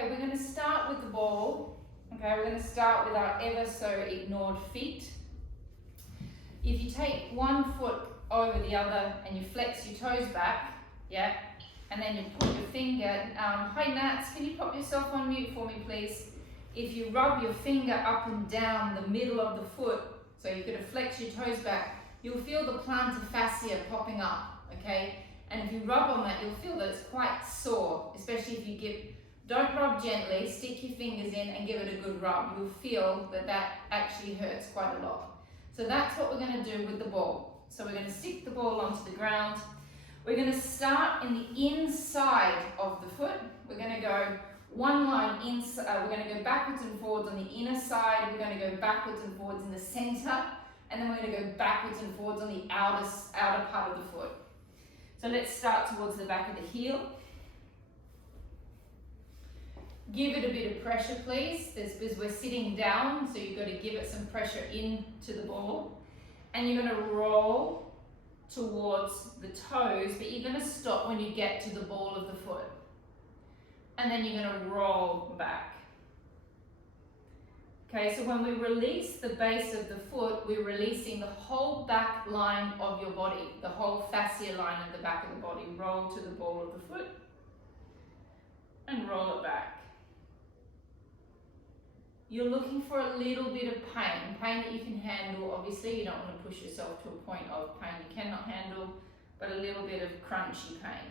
Okay, we're going to start with the ball. Okay, we're going to start with our ever so ignored feet. If you take one foot over the other and you flex your toes back, yeah, and then you put your finger, hi Nats, can you pop yourself on mute for me please? If you rub your finger up and down the middle of the foot, so you're going to flex your toes back, you'll feel the plantar fascia popping up, okay? And if you rub on that, you'll feel that it's quite sore, especially if you don't rub gently, stick your fingers in and give it a good rub. You'll feel that that actually hurts quite a lot. So that's what we're going to do with the ball. So we're going to stick the ball onto the ground. We're going to start in the inside of the foot. We're going to go one line inside, we're going to go backwards and forwards on the inner side, we're going to go backwards and forwards in the center, and then we're going to go backwards and forwards on the outer part of the foot. So let's start towards the back of the heel. Give it a bit of pressure please, because we're sitting down, so you've got to give it some pressure into the ball. And you're going to roll towards the toes, but you're going to stop when you get to the ball of the foot. And then you're going to roll back. Okay, so when we release the base of the foot, we're releasing the whole back line of your body, the whole fascia line of the back of the body. Roll to the ball of the foot and roll it back. You're looking for a little bit of pain that you can handle. Obviously, you don't want to push yourself to a point of pain you cannot handle, but a little bit of crunchy pain.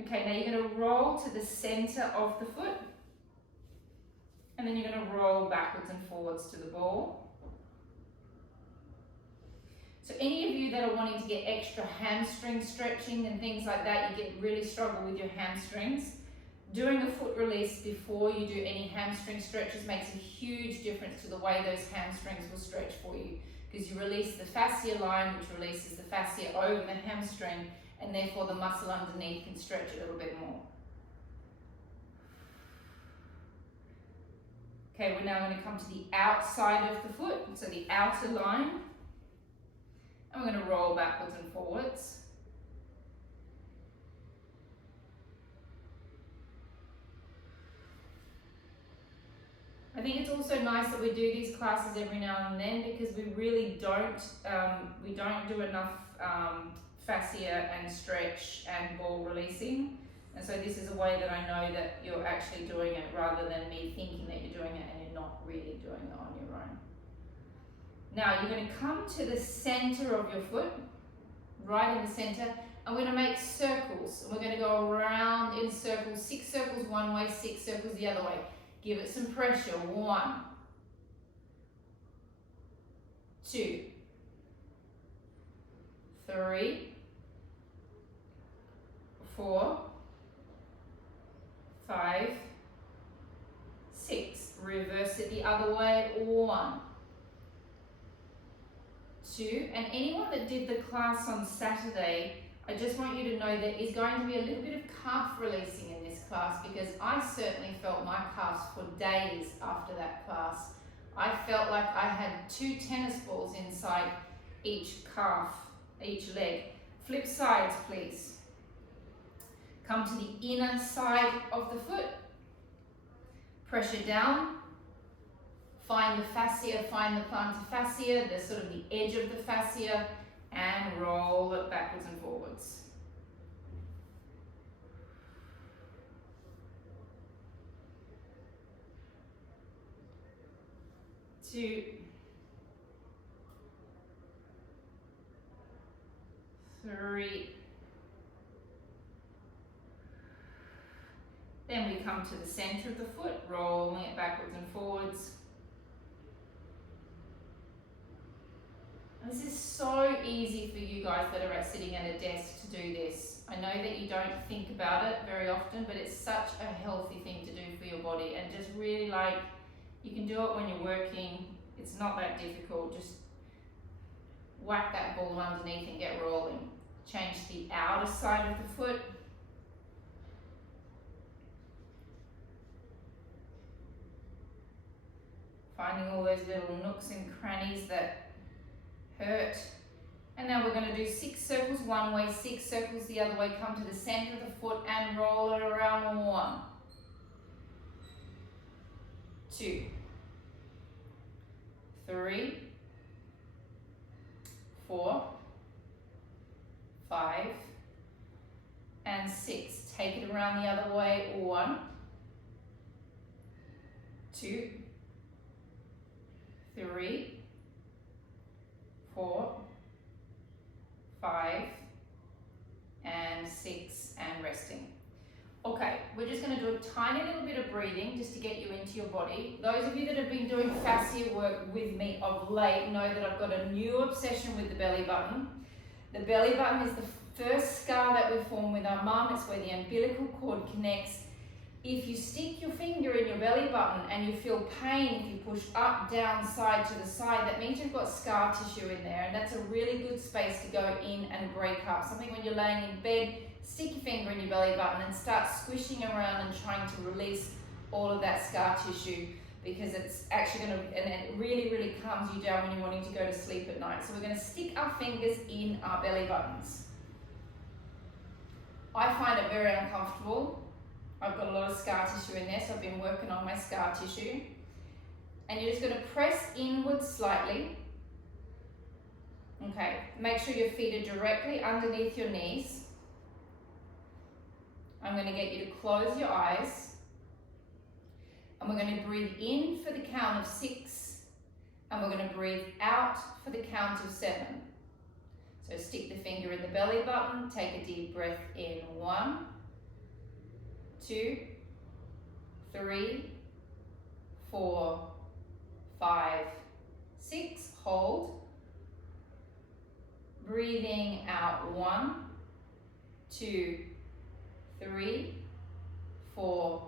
Okay, now you're going to roll to the center of the foot, and then you're going to roll backwards and forwards to the ball. So any of you that are wanting to get extra hamstring stretching and things like that, you really struggle with your hamstrings, doing a foot release before you do any hamstring stretches makes a huge difference to the way those hamstrings will stretch for you, because you release the fascia line, which releases the fascia over the hamstring, and therefore the muscle underneath can stretch a little bit more. Okay, we're now going to come to the outside of the foot, so the outer line, and we're going to roll backwards and forwards. I think it's also nice that we do these classes every now and then, because we really don't do enough fascia and stretch and ball releasing, and so this is a way that I know that you're actually doing it rather than me thinking that you're doing it and you're not really doing it on your own. Now you're going to come to the center of your foot, right in the center, and we're going to make circles, and we're going to go around in circles, 6 circles one way, 6 circles the other way. Give it some pressure. 1, 2, 3, 4, 5, 6. Reverse it the other way. 1, 2. And anyone that did the class on Saturday, I just want you to know there is going to be a little bit of calf releasing in this class, because I certainly felt my calves for days after that class. I felt like I had 2 tennis balls inside each calf, each leg. Flip sides, please. Come to the inner side of the foot. Pressure down. Find the fascia, find the plantar fascia, the sort of the edge of the fascia, and roll it backwards and forwards. 2, 3. Then we come to the center of the foot, rolling it backwards and forwards. And this is so easy for you guys that are sitting at a desk to do this. I know that you don't think about it very often, but it's such a healthy thing to do for your body, and just really, like, you can do it when you're working. It's not that difficult. Just whack that ball underneath and get rolling. Change the outer side of the foot. Finding all those little nooks and crannies that hurt. And now we're going to do 6 circles one way, 6 circles the other way. Come to the center of the foot and roll it around. 1, 2, 3, 4, 5, and 6. Take it around the other way. 1, 2, 3, 4, 5, and 6, and resting. Okay, we're just going to do a tiny little bit of breathing just to get you into your body. Those of you that have been doing fascia work with me of late know that I've got a new obsession with the belly button. The belly button is the first scar that we form with our mum. It's where the umbilical cord connects. If you stick your finger in your belly button and you feel pain, if you push up, down, side to the side, that means you've got scar tissue in there, and that's a really good space to go in and break up. Something when you're laying in bed, stick your finger in your belly button and start squishing around and trying to release all of that scar tissue, because it's actually going to, and it really, really calms you down when you're wanting to go to sleep at night. So we're going to stick our fingers in our belly buttons. I find it very uncomfortable. I've got a lot of scar tissue in there, so I've been working on my scar tissue. And you're just going to press inwards slightly. Okay, make sure your feet are directly underneath your knees. I'm going to get you to close your eyes. And we're going to breathe in for the count of 6. And we're going to breathe out for the count of 7. So stick the finger in the belly button, take a deep breath in. 1, 2, 3, 4, 5, 6. Hold. Breathing out. 1, 2, 3, 4,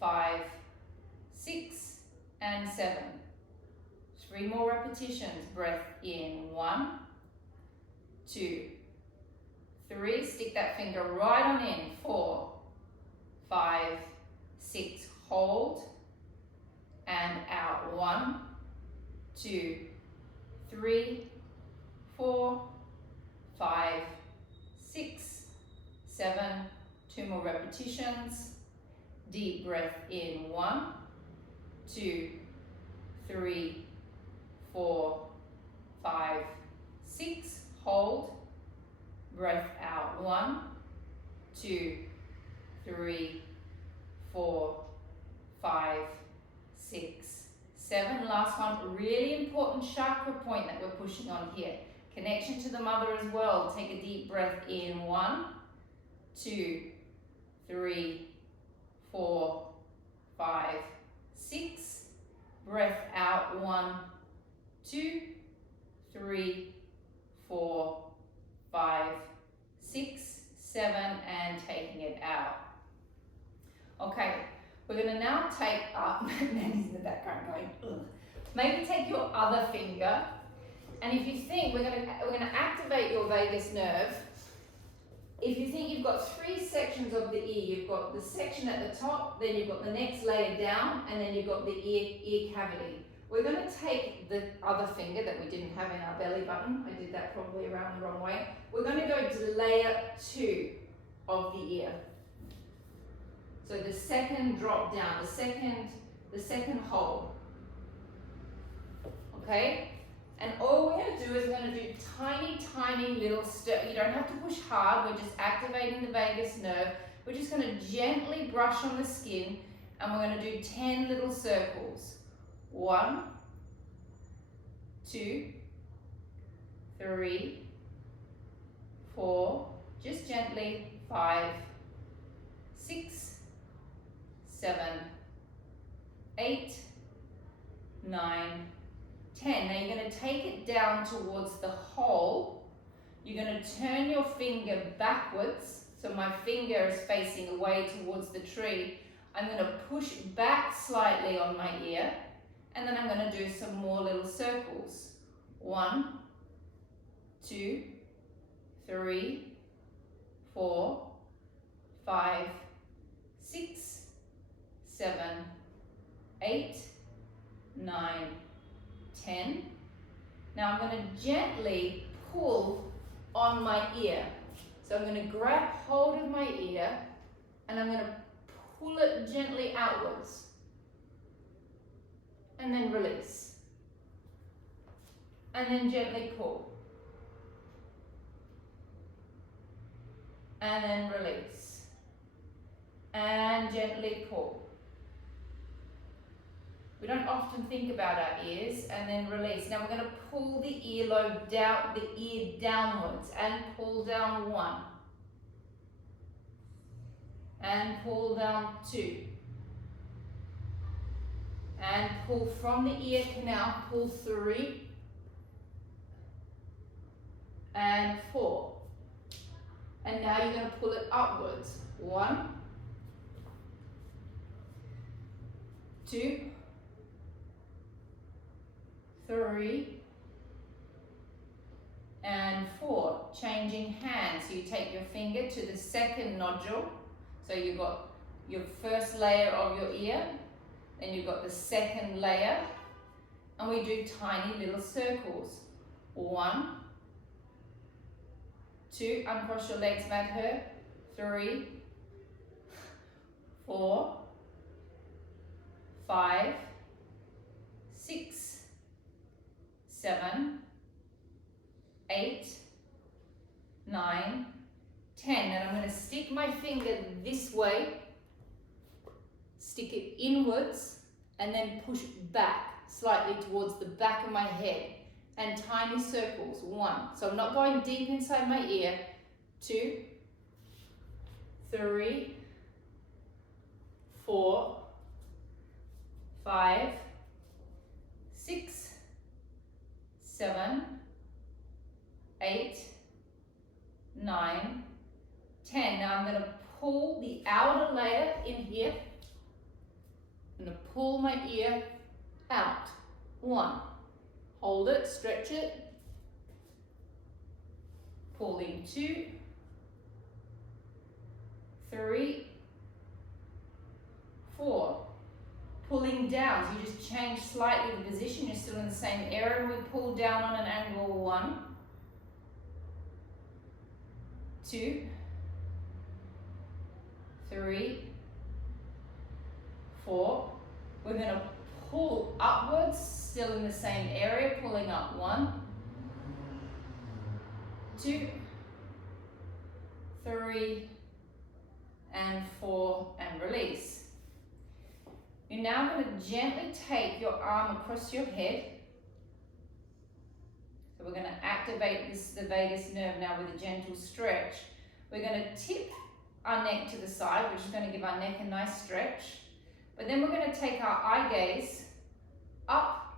5, 6, and 7. 3 more repetitions. Breath in. 1, 2, 3. Stick that finger right on in. 4, 5, 6. Hold. And out. 1, 2, 3, 4, 5, 6, 7. 2 more repetitions. Deep breath in. 1, 2, 3, 4, 5, 6. Hold. Breath out. 1, 2, 3, 4, 5, 6, 7. Last one. Really important chakra point that we're pushing on here. Connection to the mother as well. Take a deep breath in. 1, 2, 3, 4, 5, 6. Breath out. 1, 2, 3, 4, 5, 6, 7, and taking it out. Okay, we're going to now take up, Mandy's in the background going, ugh. Maybe take your other finger, and if you think, we're going to activate your vagus nerve. If you think you've got 3 sections of the ear, you've got the section at the top, then you've got the next layer down, and then you've got the ear cavity. We're going to take the other finger that we didn't have in our belly button. I did that probably around the wrong way. We're going to go to layer 2 of the ear. So the second drop down, the second hole. Okay? And all we're going to do is we're going to do tiny little steps. You don't have to push hard. We're just activating the vagus nerve. We're just going to gently brush on the skin, and we're going to do 10 little circles. 1, 2, 3, 4, just gently, 5, 6, 7, 8, 9, 10. Now you're going to take it down towards the hole. You're going to turn your finger backwards, so my finger is facing away towards the tree. I'm going to push back slightly on my ear, and then I'm going to do some more little circles. 1, 2, 3, 4, 5, 6, 7, 8, 9, 10. Now I'm going to gently pull on my ear. So I'm going to grab hold of my ear, and I'm going to pull it gently outwards. and then release. And then gently pull. And then release. And gently pull. We don't often think about our ears, and then release. Now we're going to pull the earlobe down, the ear downwards, and pull down 1. And pull down 2. And pull from the ear canal, pull 3. And 4. And now you're going to pull it upwards. 1, 2, 3, and 4. Changing hands. So you take your finger to the second nodule. So you've got your first layer of your ear, then you've got the second layer, and we do tiny little circles. 1, 2, uncross your legs, Madhu. 3, 4, 5, 6, 7, 8, 9, 10. And I'm going to stick my finger this way, stick it inwards, and then push back slightly towards the back of my head. And tiny circles. 1. So I'm not going deep inside my ear. 2, 3, 4, 5, 6, 7, 8, 9, 10. Now I'm going to pull the outer layer in here. I'm going to pull my ear out. 1. Hold it, stretch it. Pulling 2, 3, 4. Pulling down, so you just change slightly the position, you're still in the same area, and we pull down on an angle. 1, 2, 3, 4. We're going to pull upwards, still in the same area, pulling up. 1, 2, 3, and 4, and release. You're now going to gently take your arm across your head. So we're going to activate the vagus nerve now with a gentle stretch. We're going to tip our neck to the side, which is going to give our neck a nice stretch. But then we're going to take our eye gaze up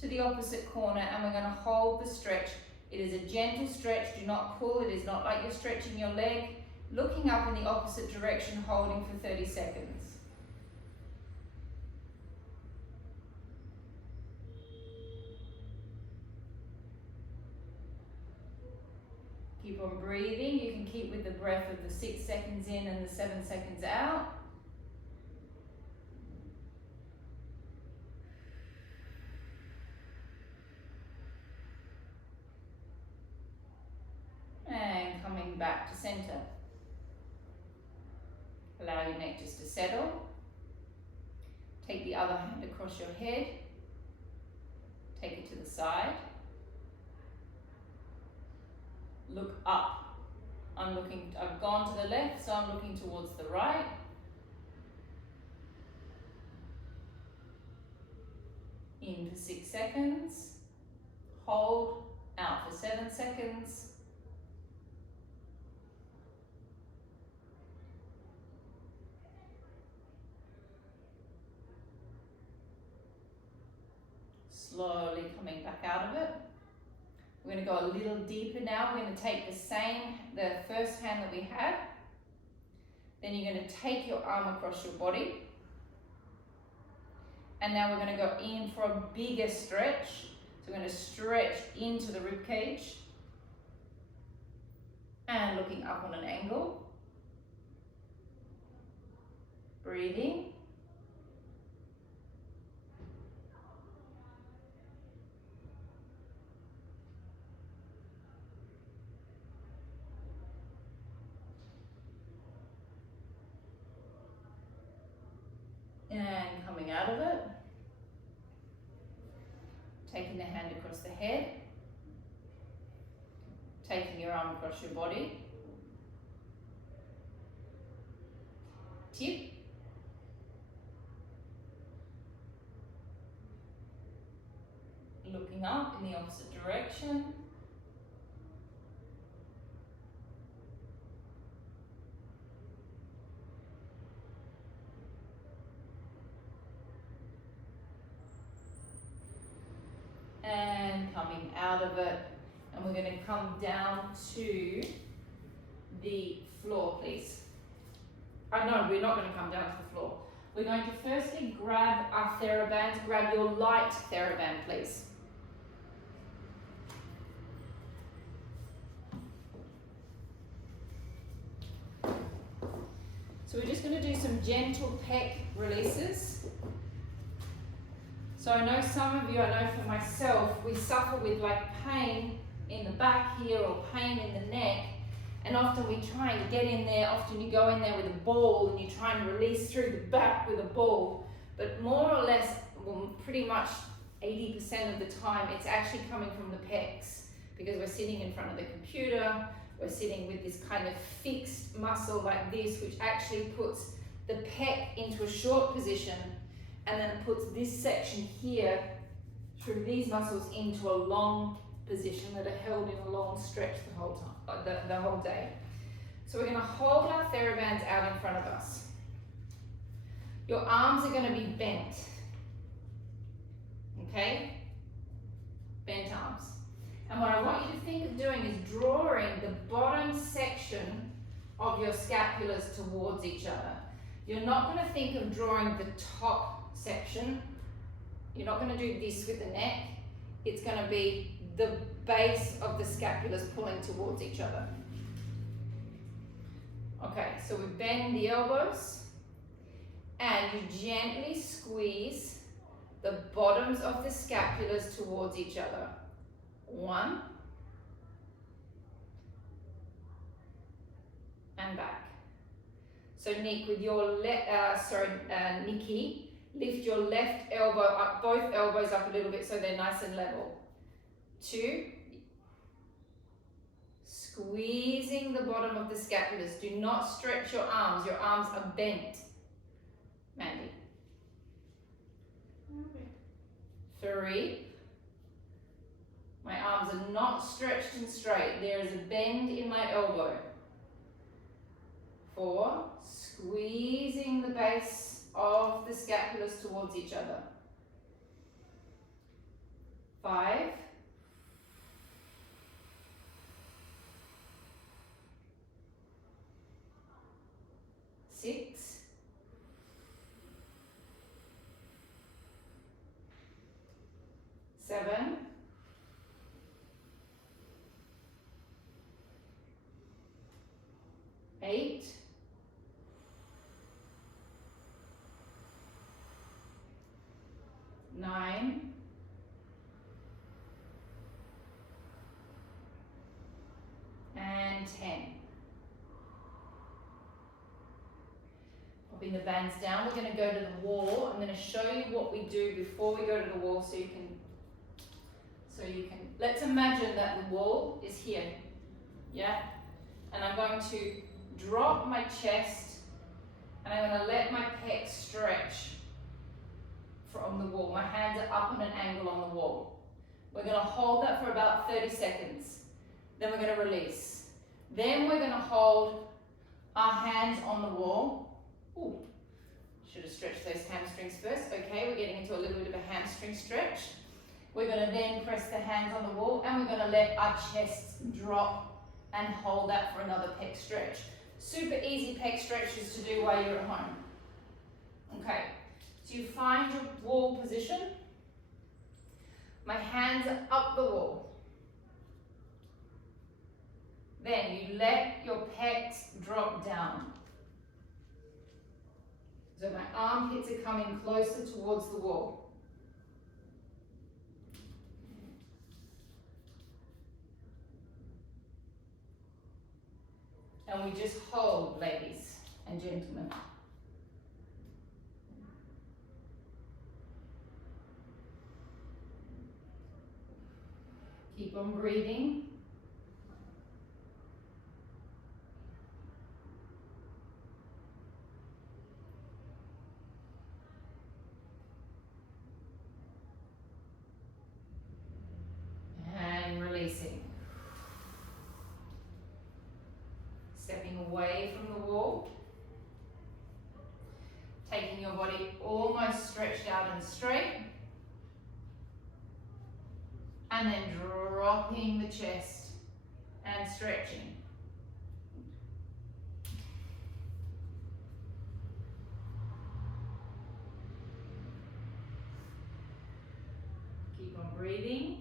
to the opposite corner, and we're going to hold the stretch. It is a gentle stretch, do not pull. It is not like you're stretching your leg. Looking up in the opposite direction, holding for 30 seconds. Keep on breathing. You can keep with the breath of the 6 seconds in and the 7 seconds out. And coming back to center. Allow your neck just to settle. Take the other hand across your head. Take it to the side. Look up. I've gone to the left, so I'm looking towards the right. In for 6 seconds. Hold, out for 7 seconds. Slowly coming back out of it. We're going to go a little deeper now. We're going to take the first hand that we had. Then you're going to take your arm across your body. And now we're going to go in for a bigger stretch. So we're going to stretch into the rib cage. And looking up on an angle. Breathing. And coming out of it. the head. Taking your arm across your body. Tip. Looking up in the opposite direction. And coming out of it. And we're going to come down to the floor, please. No, we're not going to come down to the floor. We're going to firstly grab our TheraBand. Grab your light TheraBand, please. So we're just going to do some gentle pec releases. So I know some of you, I know for myself, we suffer with like pain in the back here or pain in the neck, and often we try and get in there. Often you go in there with a ball and you try and release through the back with a ball, but more or less, well, pretty much 80% of the time it's actually coming from the pecs, because we're sitting in front of the computer, we're sitting with this kind of fixed muscle like this, which actually puts the pec into a short position, and then it puts this section here through these muscles into a long position that are held in a long stretch the whole time, the whole day. So we're going to hold our TheraBands out in front of us. Your arms are going to be bent. Okay? Bent arms. And what I want you to think of doing is drawing the bottom section of your scapulars towards each other. You're not going to think of drawing the top section. You're not going to do this with the neck. It's going to be the base of the scapulars pulling towards each other. Okay, so we bend the elbows and you gently squeeze the bottoms of the scapulars towards each other. 1 and back. So Nick, with your Nikki, lift your left elbow up, both elbows up a little bit so they're nice and level. 2, squeezing the bottom of the scapulars. Do not stretch your arms are bent. Mandy. 3, my arms are not stretched and straight. There is a bend in my elbow. 4, squeezing the base of the scapulars towards each other. 5, 6, 7, 8, 9, and 10. Popping the bands down, we're going to go to the wall. I'm going to show you what we do before we go to the wall so you can, let's imagine that the wall is here, yeah? And I'm going to drop my chest and I'm going to let my pecs stretch from the wall. My hands are up on an angle on the wall. We're going to hold that for about 30 seconds. Then we're going to release. Then we're going to hold our hands on the wall. Ooh, should have stretched those hamstrings first. Okay, we're getting into a little bit of a hamstring stretch. We're going to then press the hands on the wall and we're going to let our chests drop and hold that for another pec stretch. Super easy pec stretches to do while you're at home. Okay, so you find your wall position. My hands are up the wall. Then you let your pecs drop down. So my armpits are coming closer towards the wall. And we just hold, ladies and gentlemen. on breathing. And releasing. Stepping away from the wall. Taking your body almost stretched out and straight. And then dropping the chest and stretching. Keep on breathing.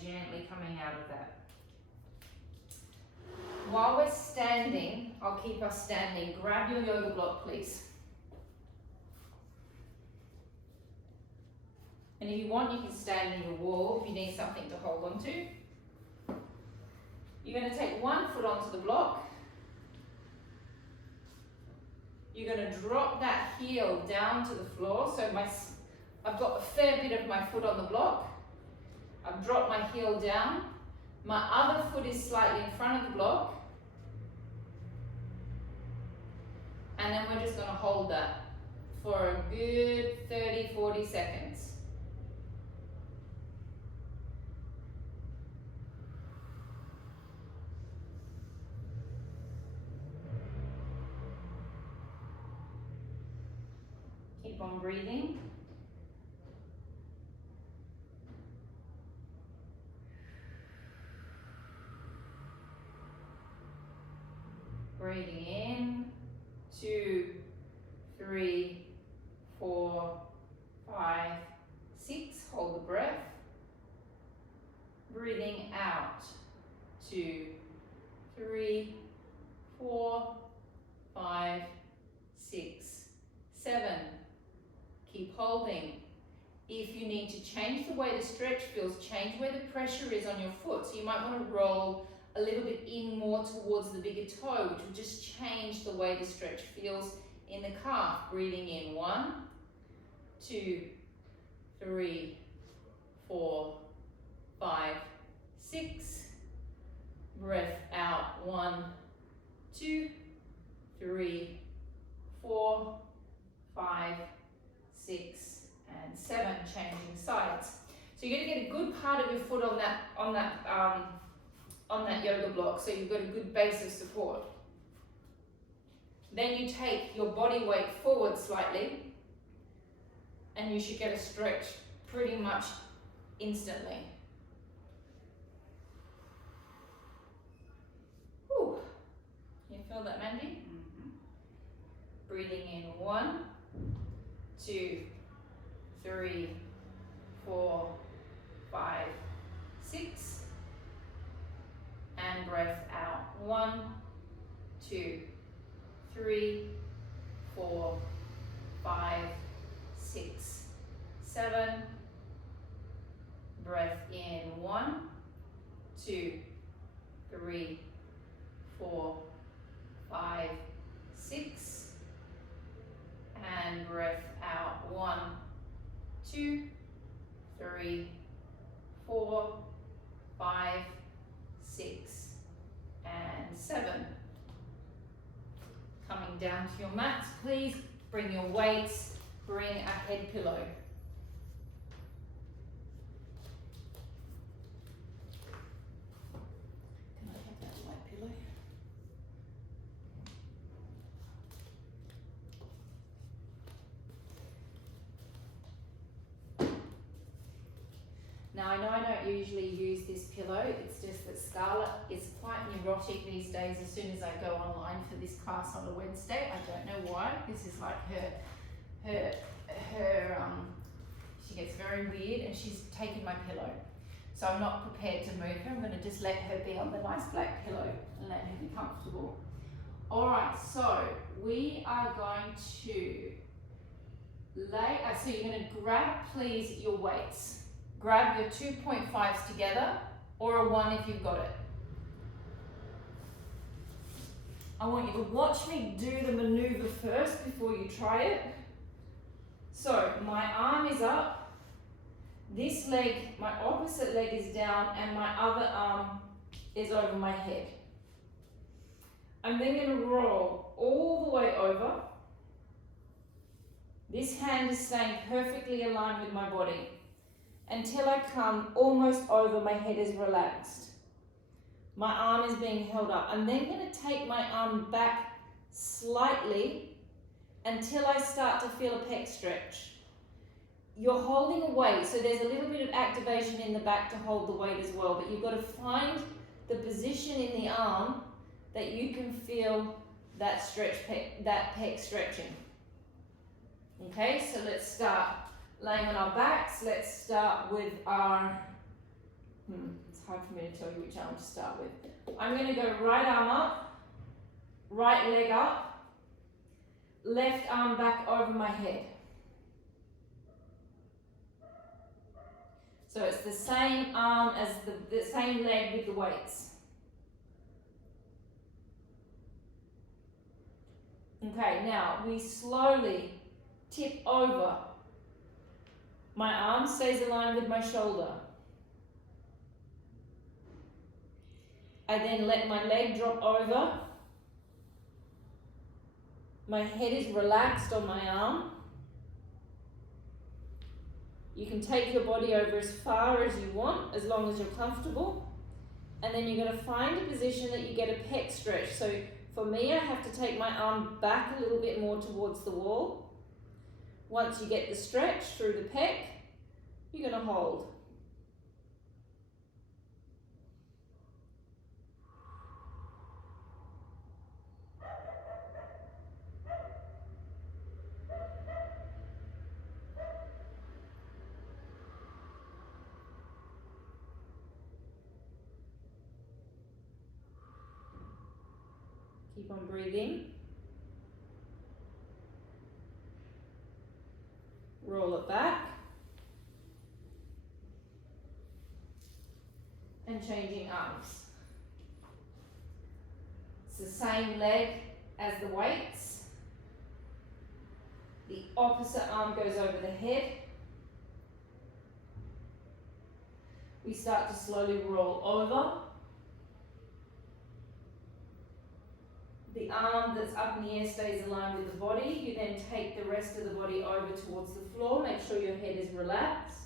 Gently coming out of that. While we're standing, I'll keep us standing. Grab your yoga block, please. And if you want, you can stand near the wall if you need something to hold on to. You're going to take one foot onto the block. You're going to drop that heel down to the floor. So I've got a fair bit of my foot on the block. I've dropped my heel down. My other foot is slightly in front of the block. And then we're just going to hold that for a good 30-40 seconds. Keep on breathing. Breathing in, 2, 3, 4, 5, 6, hold the breath. Breathing out, 2, 3, 4, 5, 6, 7. Keep holding. If you need to change the way the stretch feels, change where the pressure is on your foot. So you might want to roll a little bit in more towards the bigger toe, which will just change the way the stretch feels in the calf. Breathing in, 1, 2, 3, 4, 5, 6. Breath out, 1, 2, 3, 4, 5, 6, and 7. Changing sides. So you're going to get a good part of your foot on that yoga block, so you've got a good base of support. Then you take your body weight forward slightly, and you should get a stretch pretty much instantly. Whew. Can you feel that, Mandy? Mm-hmm. Breathing in, 1, 2, 3, 4, 5, 6. And breath out, 1, 2, 3, 4, 5, 6, 7. Breath in, 1, 2, 3, 4, 5, 6. And breath out, 1, 2, 3, 4, 5, 6, and 7. Coming down to your mats, please bring your weights, bring a head pillow. Can I have that light pillow? Now I know I don't usually use this pillow, it's just that Scarlett is quite neurotic these days. As soon as I go online for this class on a Wednesday, I don't know why, this is like she gets very weird and she's taken my pillow. So I'm not prepared to move her, I'm going to just let her be on the nice black pillow and let her be comfortable. Alright, so we are going to so you're going to grab please your weights. grab your 2.5s together, or a 1 if you've got it. I want you to watch me do the maneuver first before you try it. So my arm is up, this leg, my opposite leg is down, and my other arm is over my head. I'm then going to roll all the way over. This hand is staying perfectly aligned with my body until I come almost over, my head is relaxed. My arm is being held up. I'm then going to take my arm back slightly until I start to feel a pec stretch. You're holding a weight, so there's a little bit of activation in the back to hold the weight as well, but you've got to find the position in the arm that you can feel that stretch, that pec stretching. Okay, so let's start laying on our backs. Let's start with our, it's hard for me to tell you which arm to start with. I'm going to go right arm up, right leg up, left arm back over my head. So it's the same arm as the same leg with the weights. Okay, now we slowly tip over. My arm stays aligned with my shoulder. I then let my leg drop over. My head is relaxed on my arm. You can take your body over as far as you want, as long as you're comfortable. And then you're going to find a position that you get a pec stretch. So for me, I have to take my arm back a little bit more towards the wall. Once you get the stretch through the pec, you're going to hold. Keep on breathing. Roll it back. And changing arms. It's the same leg as the weights. The opposite arm goes over the head. We start to slowly roll over. The arm that's up in the air stays aligned with the body. You then take the rest of the body over towards the floor. Make sure your head is relaxed.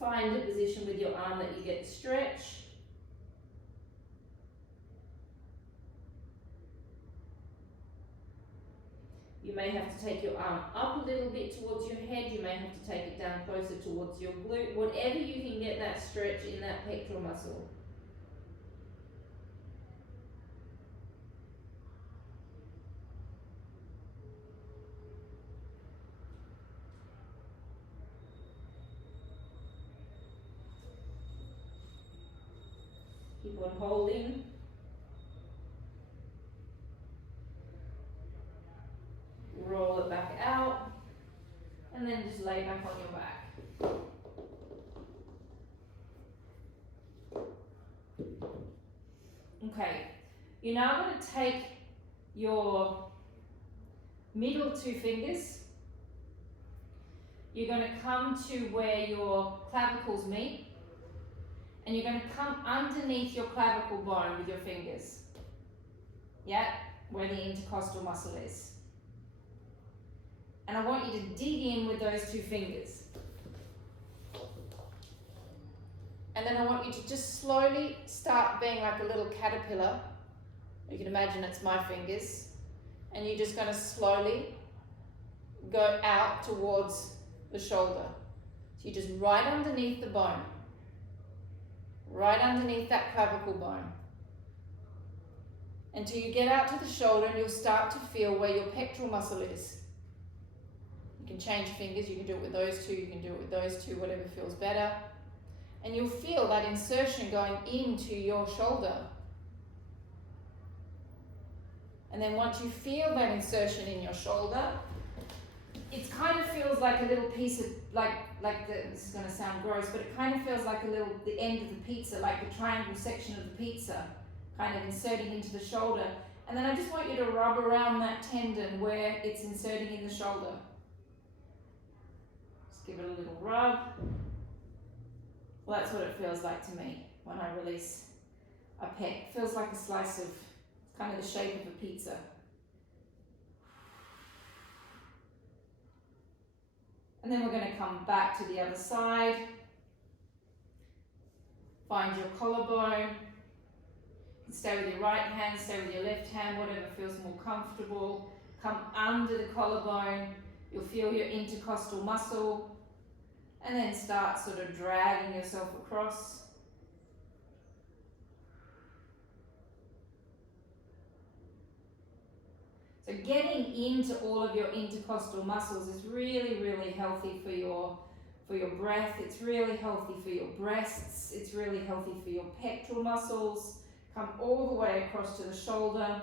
Find a position with your arm that you get the stretch. You may have to take your arm up a little bit towards your head. You may have to take it down closer towards your glute. Whatever you can get that stretch in that pectoral muscle. Keep on holding. Roll it back out. And then just lay back on your back. Okay, you're now going to take your middle two fingers. You're going to come to where your clavicles meet. And you're going to come underneath your clavicle bone with your fingers. Yeah, where the intercostal muscle is. And I want you to dig in with those two fingers. And then I want you to just slowly start being like a little caterpillar. You can imagine it's my fingers. And you're just going to slowly go out towards the shoulder. So you're just right underneath the bone. Right underneath that clavicle bone. Until you get out to the shoulder and you'll start to feel where your pectoral muscle is. You can change fingers, you can do it with those two, you can do it with those two, whatever feels better. And you'll feel that insertion going into your shoulder. And then once you feel that insertion in your shoulder, it kind of feels like a little piece of, this is going to sound gross, but it kind of feels like the end of the pizza, like the triangle section of the pizza, kind of inserting into the shoulder. And then I just want you to rub around that tendon where it's inserting in the shoulder. Just give it a little rub. Well, that's what it feels like to me when I release a pec. It feels like a slice of, kind of the shape of a pizza. And then we're going to come back to the other side. Find your collarbone. Stay with your right hand, stay with your left hand, whatever feels more comfortable. Come under the collarbone. You'll feel your intercostal muscle. And then start sort of dragging yourself across. So getting into all of your intercostal muscles is really, really healthy for your breath. It's really healthy for your breasts. It's really healthy for your pectoral muscles. Come all the way across to the shoulder.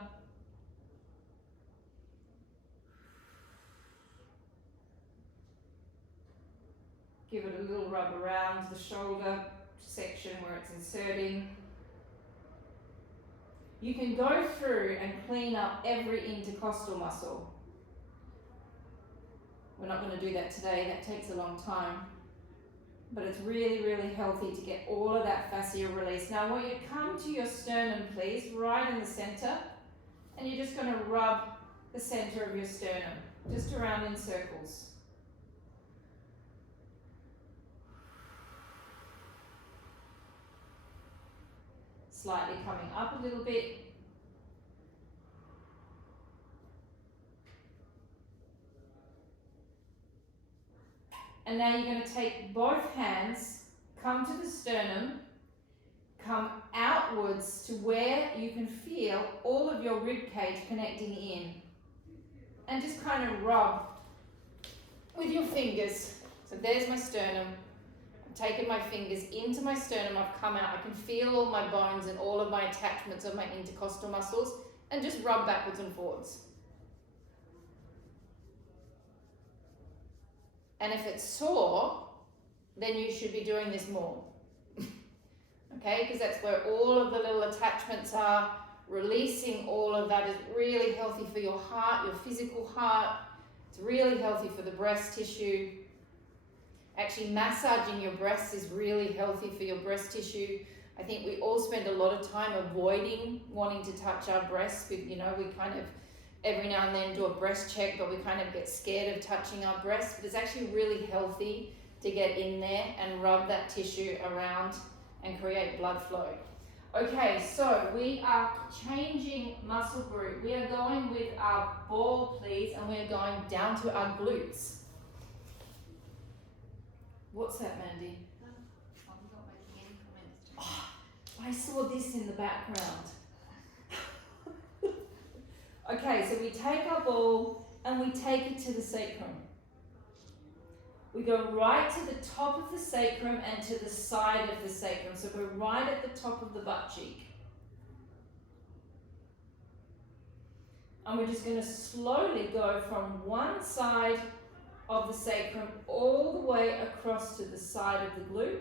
Give it a little rub around the shoulder section where it's inserting. You can go through and clean up every intercostal muscle. We're not going to do that today, that takes a long time. But it's really, really healthy to get all of that fascia released. Now I want you to come to your sternum, please, right in the center. And you're just going to rub the center of your sternum, just around in circles. Slightly coming up a little bit. And now you're going to take both hands, come to the sternum, come outwards to where you can feel all of your rib cage connecting in. And just kind of rub with your fingers. So there's my sternum. Taken my fingers into my sternum, I've come out, I can feel all my bones and all of my attachments of my intercostal muscles, and just rub backwards and forwards. And if it's sore, then you should be doing this more. Okay, because that's where all of the little attachments are. Releasing all of that is really healthy for your heart, your physical heart. It's really healthy for the breast tissue. Actually, massaging your breasts is really healthy for your breast tissue. I think we all spend a lot of time avoiding wanting to touch our breasts. We kind of every now and then do a breast check, but we kind of get scared of touching our breasts. But it's actually really healthy to get in there and rub that tissue around and create blood flow. Okay, so we are changing muscle group. We are going with our ball, please, and we're going down to our glutes. What's that, Mandy? I'm not making any comments. Oh, I saw this in the background. Okay, so we take our ball and we take it to the sacrum. We go right to the top of the sacrum and to the side of the sacrum. So we're right at the top of the butt cheek. And we're just going to slowly go from one side of the sacrum all the way across to the side of the glute.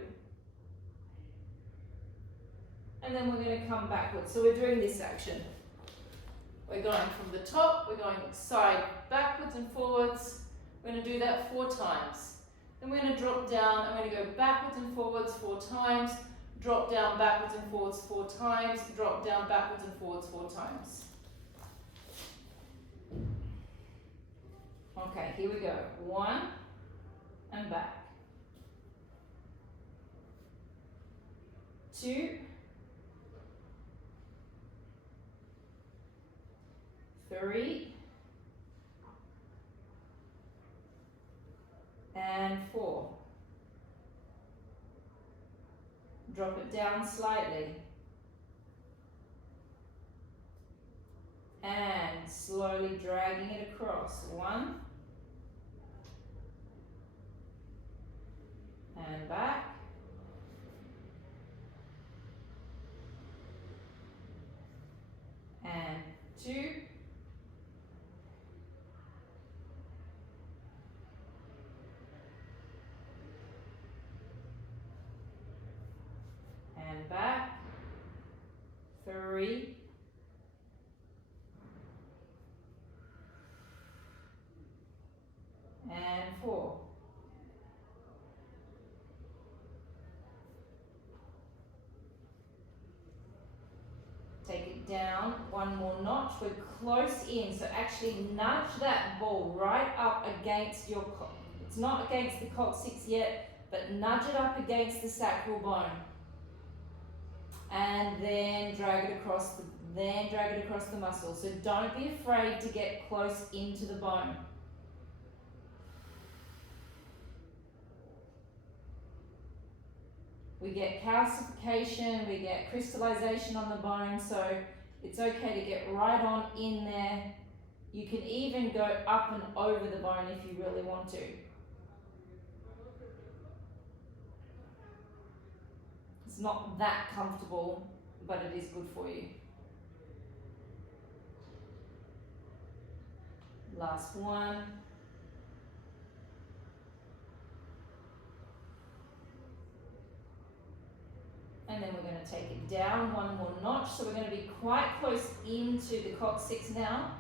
And then we're going to come backwards. So we're doing this action. We're going from the top, we're going side backwards and forwards. We're going to do that 4 times. Then we're going to drop down, I'm going to go backwards and forwards 4 times, drop down backwards and forwards 4 times, drop down backwards and forwards 4 times. Okay, here we go. 1 and back. 2. 3. And 4. Drop it down slightly. And slowly dragging it across. 1. And back. And 2. 3, and 4. Take it down one more notch. We're close in, so actually nudge that ball right up against your, it's not against the coccyx yet, but nudge it up against the sacral bone. And then drag it across the muscle. So don't be afraid to get close into the bone. We get calcification, we get crystallization on the bone, so it's okay to get right on in there. You can even go up and over the bone if you really want to. It's not that comfortable, but it is good for you. Last one. And then we're going to take it down one more notch. So we're going to be quite close into the coccyx now.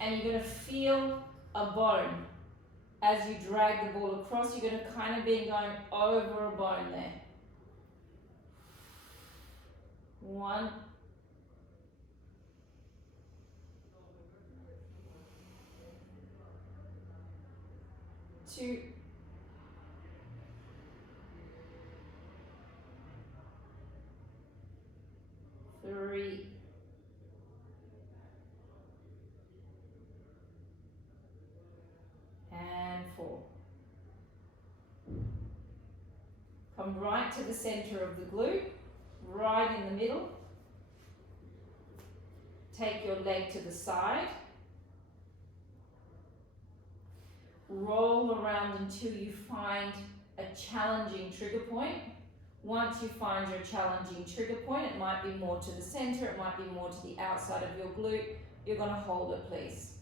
And you're going to feel a bone. As you drag the ball across, you're going to kind of be going over a bone there. 1, 2, 3, and 4. Come right to the center of the glute, right in the middle. Take your leg to the side. Roll around until you find a challenging trigger point. Once you find your challenging trigger point, it might be more to the center, it might be more to the outside of your glute. You're going to hold it, please.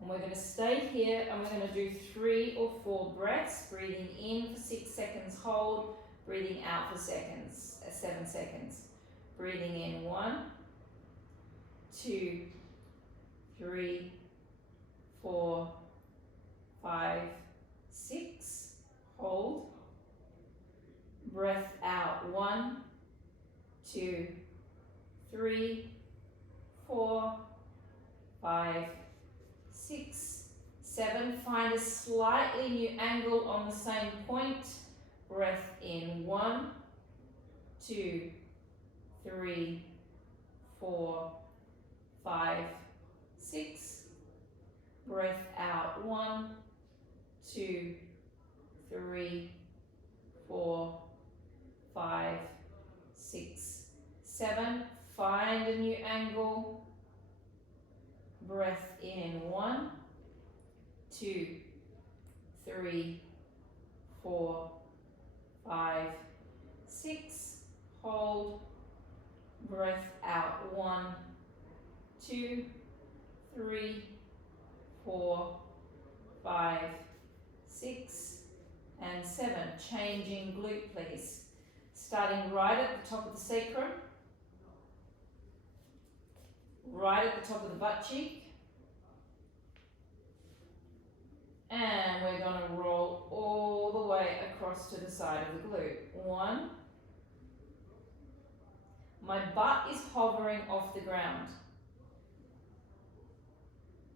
And we're going to stay here and we're going to do 3 or 4 breaths. Breathing in for 6 seconds, hold. Breathing out for 7 seconds. Breathing in 1, 2, 3, 4, 5, 6. Hold. Breath out 1, 2, 3, 4, 5, 6, 7. Find a slightly new angle on the same point. Breath in 1, 2, 3, 4, 5, 6. Breath out 1, 2, 3, 4, 5, 6, 7. Find a new angle. Breath in 1, 2, 3, 4, 5, 6. Hold. Breath out 1, 2, 3, 4, 5, 6, and 7. Changing glute, please. Starting right at the top of the sacrum, right at the top of the butt cheek. And we're going to roll all the way across to the side of the glute. 1. My butt is hovering off the ground.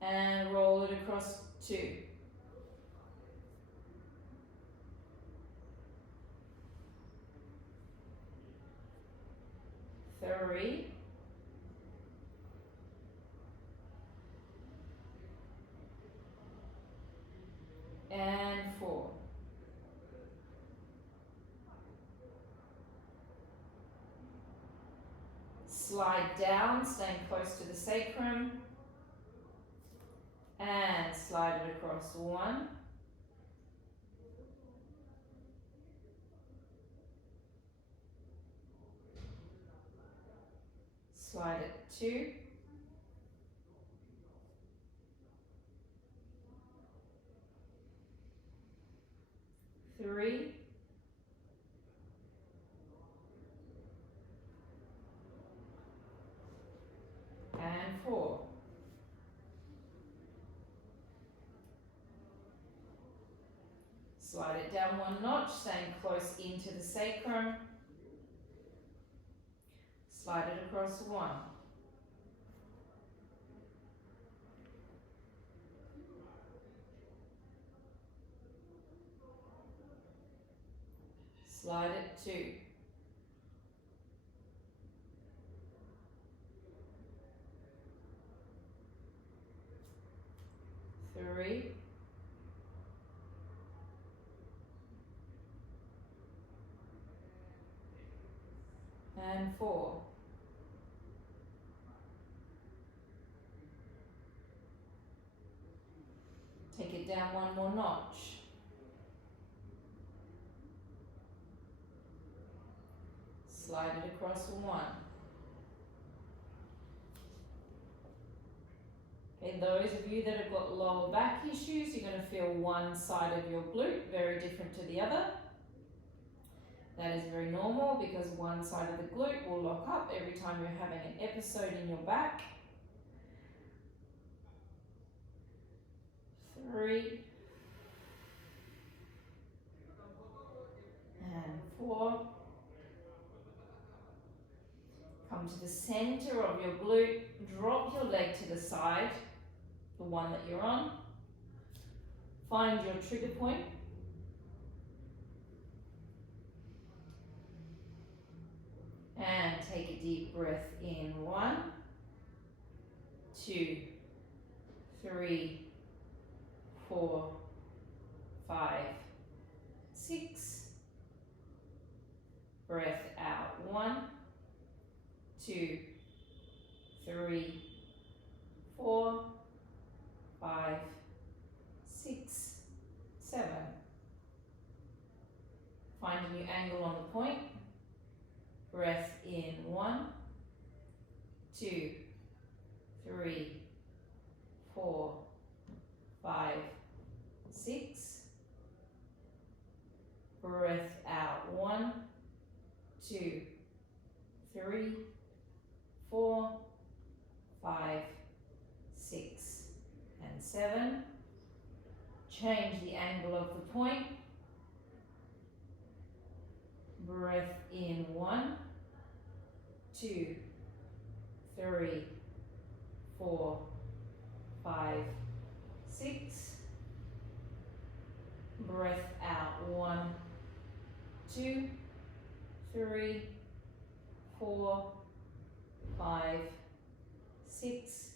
And roll it across 2. 3. And 4. Slide down, staying close to the sacrum. And slide it across 1. Slide it 2. 3, and 4. Slide it down one notch, staying close into the sacrum. Slide it across 1. Slide it 2. Three, and 4. Take it down one more notch. Slide it across 1. Okay, those of you that have got lower back issues, you're going to feel one side of your glute very different to the other. That is very normal because one side of the glute will lock up every time you're having an episode in your back. 3, and 4. Come to the center of your glute, drop your leg to the side, the one that you're on. Find your trigger point. And take a deep breath in. 1, 2, 3, 4, 5, 6. Breath out. 1, 2, 3, 4, 5, 6, 7. Find a new angle on the point. Breath in. 1, 2, 3, 4, 5, 6. Breath out. 1, 2, 3, 4, 5, 6, and 7. Change the angle of the point. Breath in. 1, 2, 3, 4, 5, 6. Breath out. 1, 2, 3, 4, 5, 6,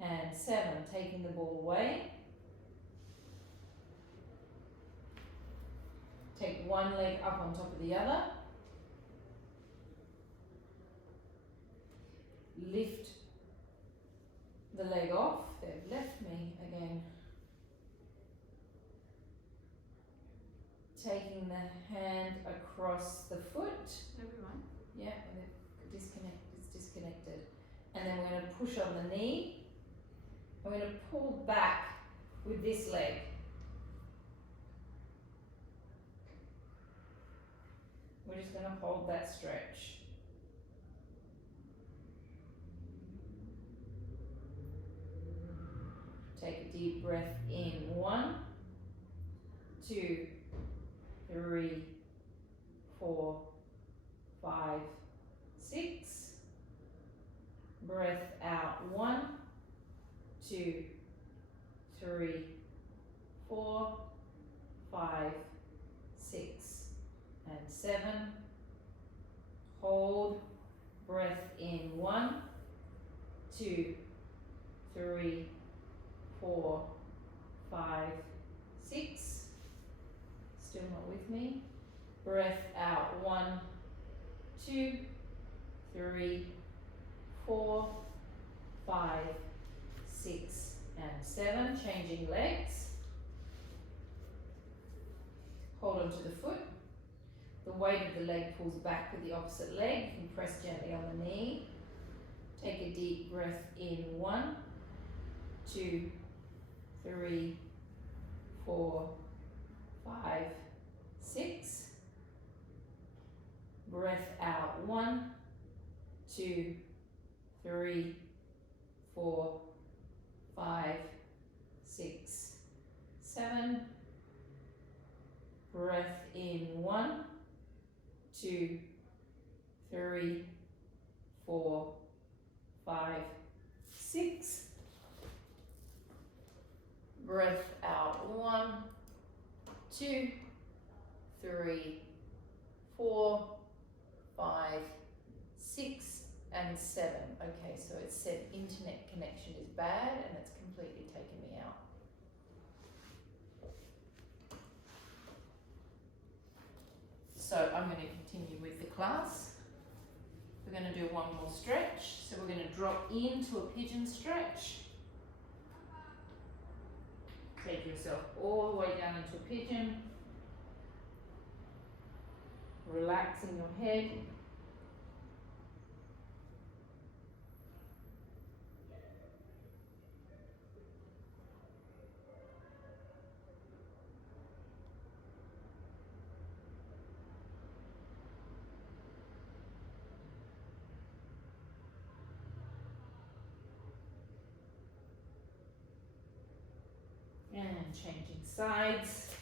and 7. Taking the ball away. Take one leg up on top of the other. Lift the leg off. They've left me again. Taking the hand across the foot. Everyone. Yeah, it's disconnected. And then we're going to push on the knee. I'm going to pull back with this leg. We're just going to hold that stretch. Take a deep breath in. 1, 2, 3, 4, 5, 6. Breath out. 1, 2, 3, 4, 5, 6, and 7. Hold. Breath in. 1, 2, 3, 4, 5, 6. Still not with me. Breath out. 1, 2, 3, 4, 5, 6, and 7. Changing legs. Hold on to the foot. The weight of the leg pulls back with the opposite leg. You can press gently on the knee. Take a deep breath in. 1, 2, 3, 4, 5, 6. Breath out, 1, 2, 3, 4, 5, 6, 7. Breath in, 1, 2, 3, 4, 5, 6. Breath out, 1, 2, 3, 4, 5, 6, and 7. Okay, so it said internet connection is bad and it's completely taken me out. So I'm going to continue with the class. We're going to do one more stretch. So we're going to drop into a pigeon stretch. Take yourself all the way down into a pigeon. Relaxing your head. And changing sides.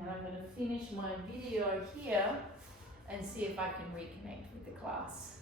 And I'm going to finish my video here and see if I can reconnect with the class.